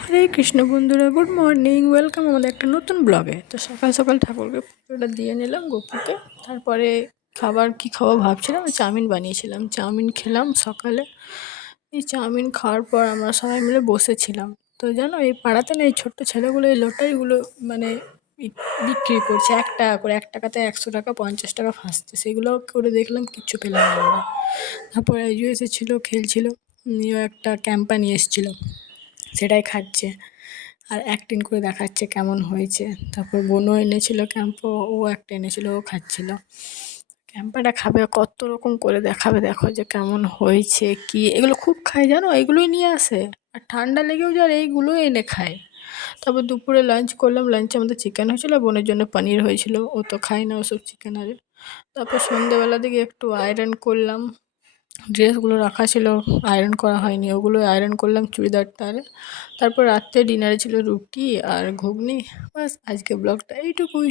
হরে কৃষ্ণ বন্ধুরা, good morning, welcome আমাদের একটা নতুন ব্লগে। তো সকাল সকাল ঠাকুরকে পুজোটা দিয়ে নিলাম গোপুকে। তারপরে খাবার কি খাবো ভাবছিলাম, চাউমিন বানিয়েছিলাম, চাউমিন খেলাম সকালে। এই চাউমিন খাওয়ার পর আমরা সবাই মিলে বসেছিলাম। তো জানো, এই পাড়াতে না এই ছোট্ট ছেলেগুলো এই লটারিগুলো মানে বিক্রি করছে 1 টাকা করে, 1 টাকাতে 100 টাকা, 50 টাকা ফাঁসছে। সেগুলো করে দেখলাম, কিচ্ছু পেলাম না আমরা। তারপরে আইজু এসেছিলো, খেলছিল, নিয়েও একটা ক্যাম্পা নিয়ে এসেছিলো, সেটাই খাচ্ছে আর অ্যাক্টিং করে দেখাচ্ছে কেমন হয়েছে। তারপর বোনও এনেছিল ক্যাম্পো, ও একটা এনেছিল, ও খাচ্ছিল। ক্যাম্পাটা খাবে, কত রকম করে দেখাবে, দেখো যে কেমন হয়েছে কি। এগুলো খুব খায় জানো, এগুলোই নিয়ে আসে। আর ঠান্ডা লেগেও যায়, এইগুলোই এনে খায়। তারপর দুপুরে লাঞ্চ করলাম, লাঞ্চে আমাদের চিকেন হয়েছিল, বোনের জন্য পনির হয়েছিল, ও তো খায় না ওসব চিকেন আরে। তারপর সন্ধ্যেবেলা দিকে একটু আয়রন করলাম, ড্রেসগুলো রাখা ছিল, আয়রন করা হয়নি, ওগুলো আয়রন করলাম, চুড়িদারটা আরে। তারপর রাত্রে ডিনারে ছিল রুটি আর ঘুগনি। বাস, আজকে ব্লগটা এইটুকুই।